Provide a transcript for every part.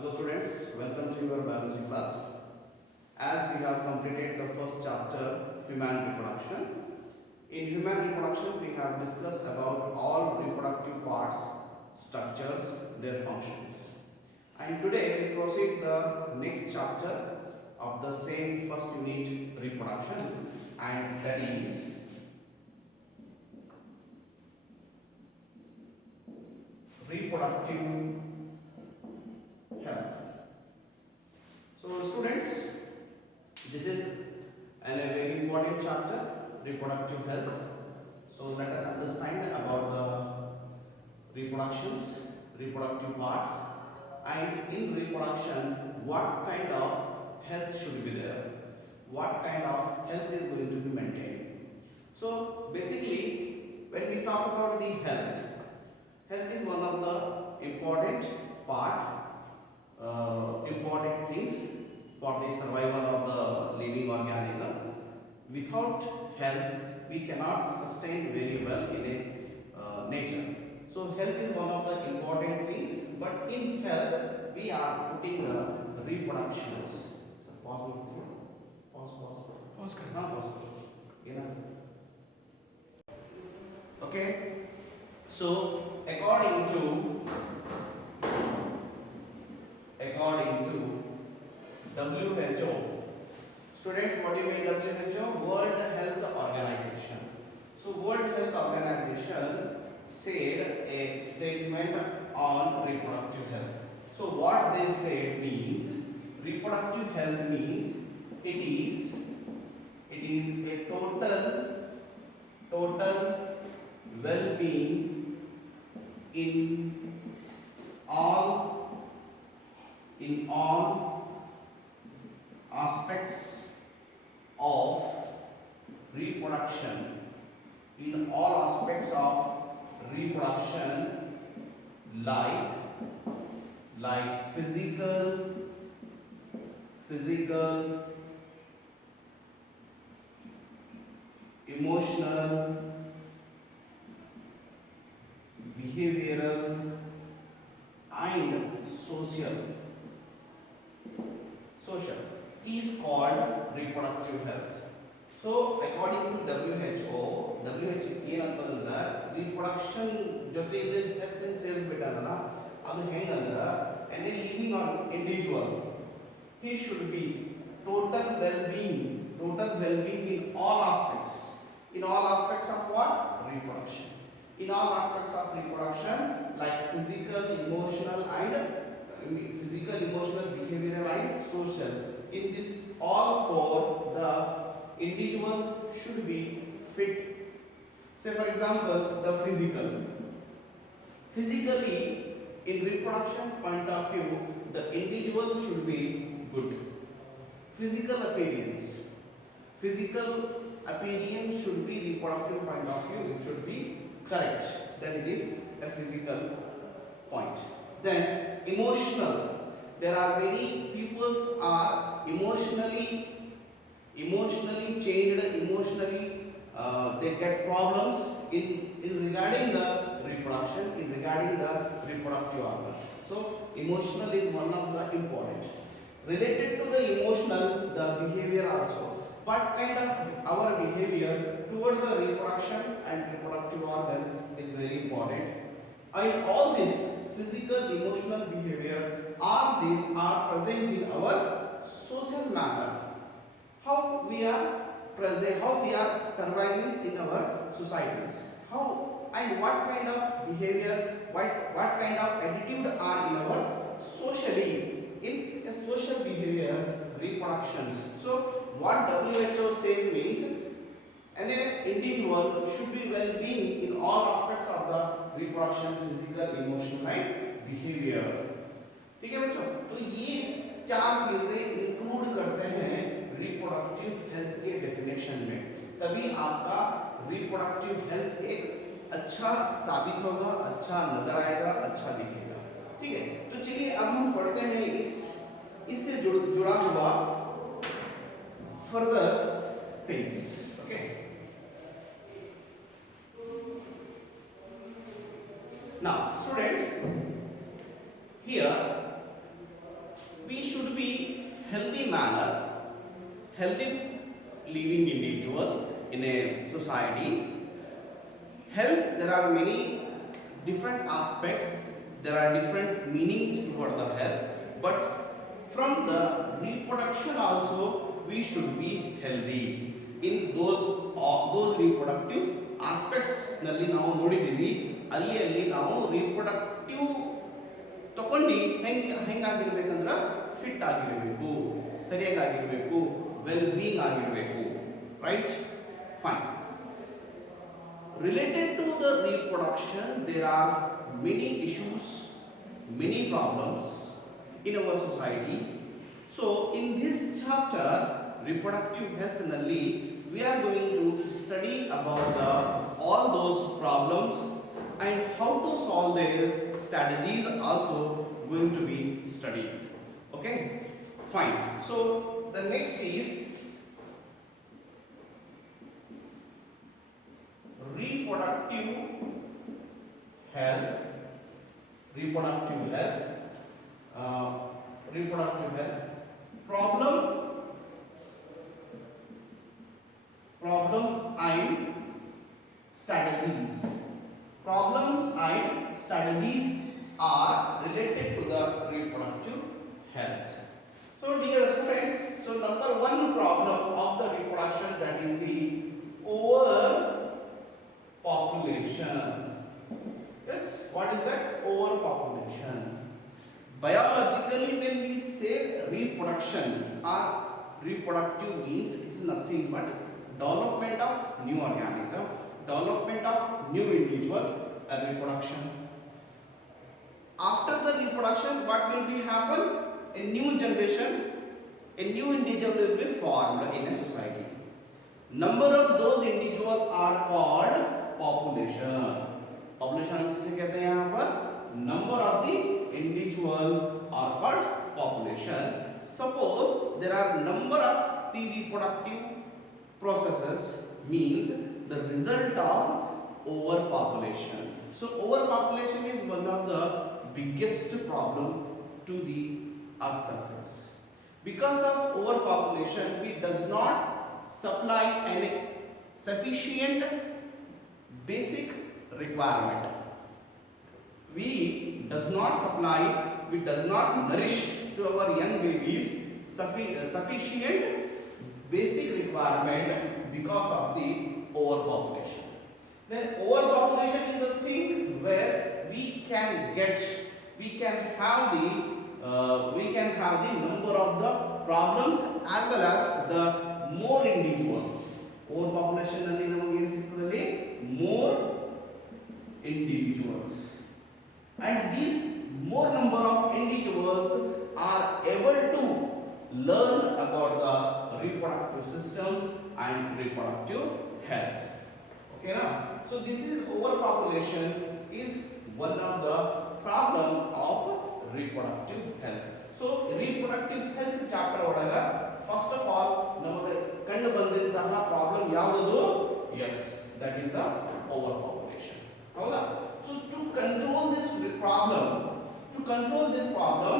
Hello students, welcome to your biology class. As we have completed the first chapter, human reproduction. In human reproduction, we have discussed about all reproductive parts, structures, their functions. And today we proceed the next chapter of the same first unit, reproduction, and that is reproductive health. So students, this is a very important chapter, reproductive health. So let us understand about the reproductions, reproductive parts, and in reproduction, what kind of health should be there, what kind of health is going to be maintained. So basically, when we talk about the health, health is one of the important part, important things for the survival of the living organism. Without health, we cannot sustain very well in a nature. So health is one of the important things, but in health, we are putting the reproductions. So pause. Okay. So according to WHO, students, what do you mean WHO? World Health Organization. So World Health Organization said a statement on reproductive health. So what they said means reproductive health means it is a total well-being in all aspects of reproduction, in all aspects of reproduction, like physical, emotional, behavioral, and social is called reproductive health. So according to WHO ಏನಂತಂದ್ರೆ reproduction ಜೊತೆಗೆ health and sales ಬಿಟ್ಟಾರಲ್ಲ ಅದು ಹೆಂಗಂದ್ರೆ any living or individual, he should be total well-being in all aspects of what? Reproduction. In all aspects of reproduction, like physical, emotional, behavioral, and social. In this, all four, the individual should be fit. Say for example, the physically, in reproduction point of view, the individual should be good. Physical appearance should be reproductive point of view, it should be correct. Then it is a physical point. Then emotional, there are many peoples are emotionally changed, they get problems in regarding the reproduction, in regarding the reproductive organs. So emotional is one of the important. Related to the emotional, the behavior also. What kind of our behavior towards the reproduction and reproductive organ is very important. And all this physical, emotional behavior, all these are present in our social manner. How we are present, how we are surviving in our societies. How and what kind of behavior, what kind of attitude are in our socially, in a social behavior reproductions. So what WHO says means an individual should be well-being in all aspects of the reproduction, physical, emotional and behavior. ठीक है बच्चों, तो ये चार चीजें include करते हैं reproductive health के डेफिनेशन में, तभी आपका रिप्रोडक्टिव हेल्थ एक अच्छा साबित होगा, अच्छा नजर आएगा, अच्छा दिखेगा. ठीक है, तो चलिए अब हम पढ़ते हैं इससे जुड़ा हुआ further things. Okay. Now students, here healthy manner, healthy living individual in a society. Health, there are many different aspects, there are different meanings toward the health, but from the reproduction also we should be healthy. In those reproductive aspects ನಲ್ಲಿ ನಾವು ನೋಡಿದ್ದೀವಿ, ಅಲ್ಲಿ ನಾವು reproductive ತಗೊಂಡು ಹೆಂಗಾಗಿರ್ಬೇಕಂದ್ರೆ fit ಆಗಿರಬೇಕು, ಸರಿಯಾಗಿರಬೇಕು, well being ಆಗಿರಬೇಕು, right? Fine. Related to the reproduction, there are many issues, many problems in our society. So in this chapter, reproductive health nalli, we are going to study about all those problems and how to solve their strategies also going to be studied. Okay, fine. So the next is reproductive health. Reproductive health problems and strategies. Problems and strategies are related to the reproductive health. So dear students, so number one problem of the reproduction, that is the overpopulation. Yes, what is that? Overpopulation. Biologically, when we say reproduction or reproductive means, it's nothing but development of new organism, development of new individual, and reproduction. After the reproduction, what will be happen? A new generation, a new individual will be formed in a society. Number of those individuals are called population. Population हम किसे कहते हैं यहाँ पर? Number of the individual are called population. Suppose there are number of the reproductive processes, means the result of overpopulation. So overpopulation is one of the biggest problem to the earth surface. Because of overpopulation, we does not supply any sufficient basic requirement. We does not supply, we does not nourish to our young babies sufficient basic requirement because of the overpopulation. Then overpopulation is a thing where we can have the number of the problems as well as the more individuals. Overpopulation alli namage ಏನು ಸಿಗ್ತದೆ? More individuals, and these more number of individuals are able to learn about the reproductive systems and reproductive health. Okay now, so this is overpopulation is one of the problem of reproductive health. So reproductive health chapter ಒಳಗ first of all ನಮಗೆ ಕಂಡು ಬಂದಿದ್ದಂತಹ problem ಯಾವುದು? Yes, that is the overpopulation. ಹೌದಾ? So to control this problem,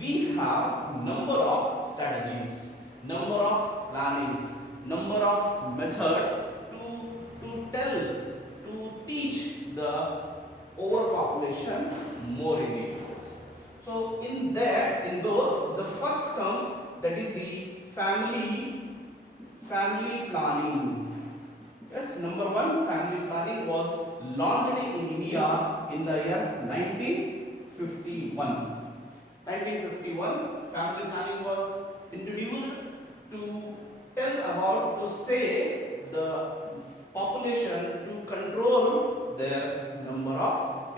we have number of strategies, number of plannings, number of methods to teach the overpopulation more individuals. So in those, the first comes, that is the family planning. Yes, number one, family planning was launched in India in the year 1951. 1951, family planning was introduced to say the population, to control their number of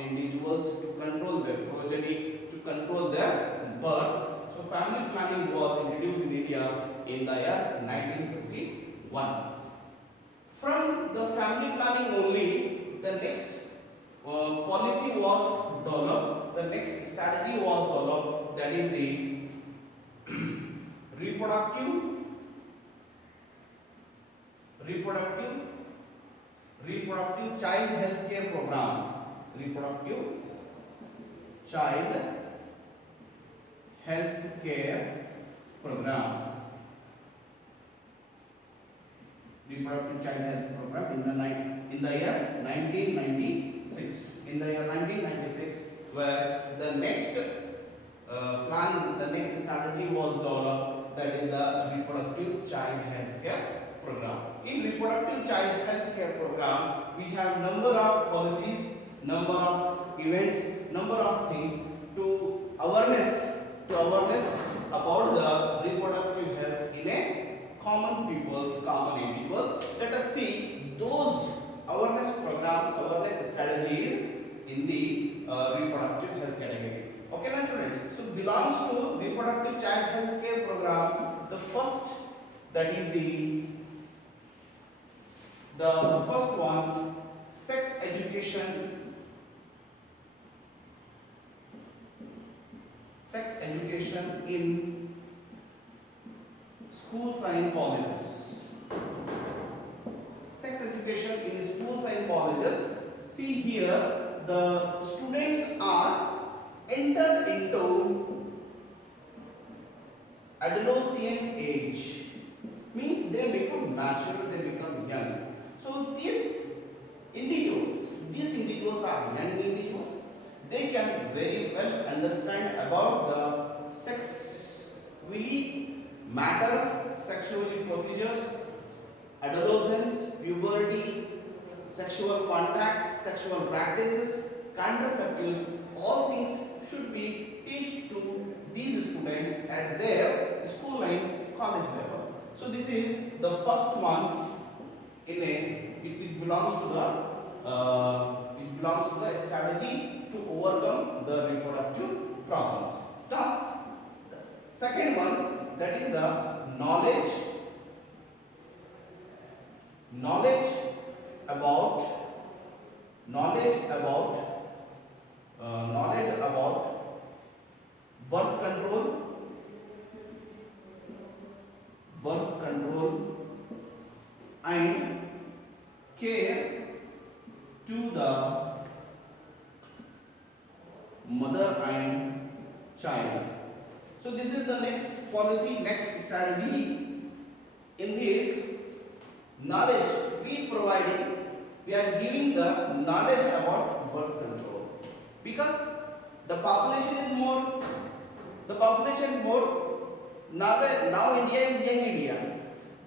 individuals, to control their progeny, to control their birth. So family planning was introduced in India in the year 1951. From the family planning only, the next policy was developed, the next strategy was developed, that is the reproductive child health care program. Reproductive child health care program, reproductive child health program in the year 1996. In the year 1996, where the next plan, the next strategy was developed, that is the reproductive child health care program. In reproductive child health care program, we have number of policies, number of events, number of things to awareness about the reproductive health in a common individuals. Let us see those awareness programs, awareness strategies in the reproductive health category. Okay, my students. So belongs to reproductive child health care program. The first, that is the first one, sex education. Sex education in schools and colleges. Sex education in schools and colleges. See here, the students are enter into adolescent age. Means they become mature, they become young. So these individuals are young individuals. They can very well understand about the sexually matter, sexually procedures, adolescence, puberty, sexual contact, sexual practices, contraceptives. All things should be taught to these students at their school and college level. So this is the first one in it belongs to the strategy to overcome the reproductive problems. Now, the second one, that is the knowledge about birth control and care to the mother and child. So this is the next policy, next strategy. In this knowledge we are giving the knowledge about birth control, because the population is more, now India is young India.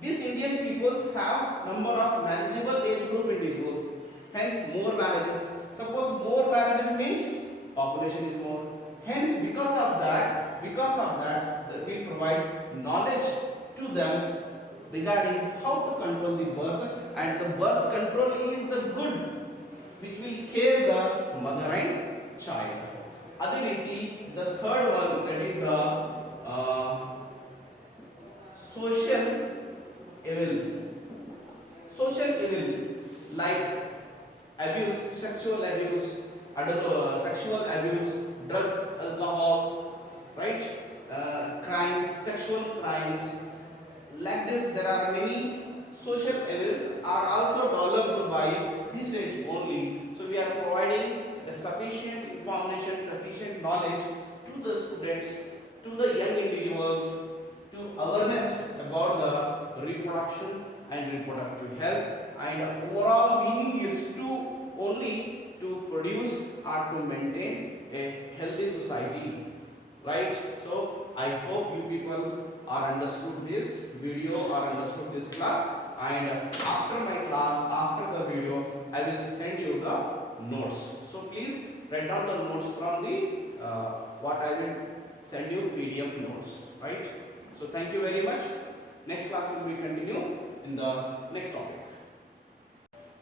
These Indian peoples have number of manageable age group individuals, hence more marriages. Suppose more marriages means population is more. Hence, because of that, we provide knowledge to them regarding how to control the birth, and the birth control is the good which will care the mother and child. Adiniti, the third one, that is the social evil like abuse, sexual abuse, drugs, alcohols, right? Crimes, sexual crimes. Like this, there are many social evils are also developed by this age only. So we are providing a sufficient information, sufficient knowledge to the students, to the young individuals, to awareness about the reproduction and reproductive health. And overall meaning is to only to produce or to maintain a healthy society, right? So I hope you people are understood this video or understood this class, and after my class, after the video, I will send you the notes. So please write down the notes from the what I will send you PDF notes, right? So thank you very much. Next class will be continue in the next topic.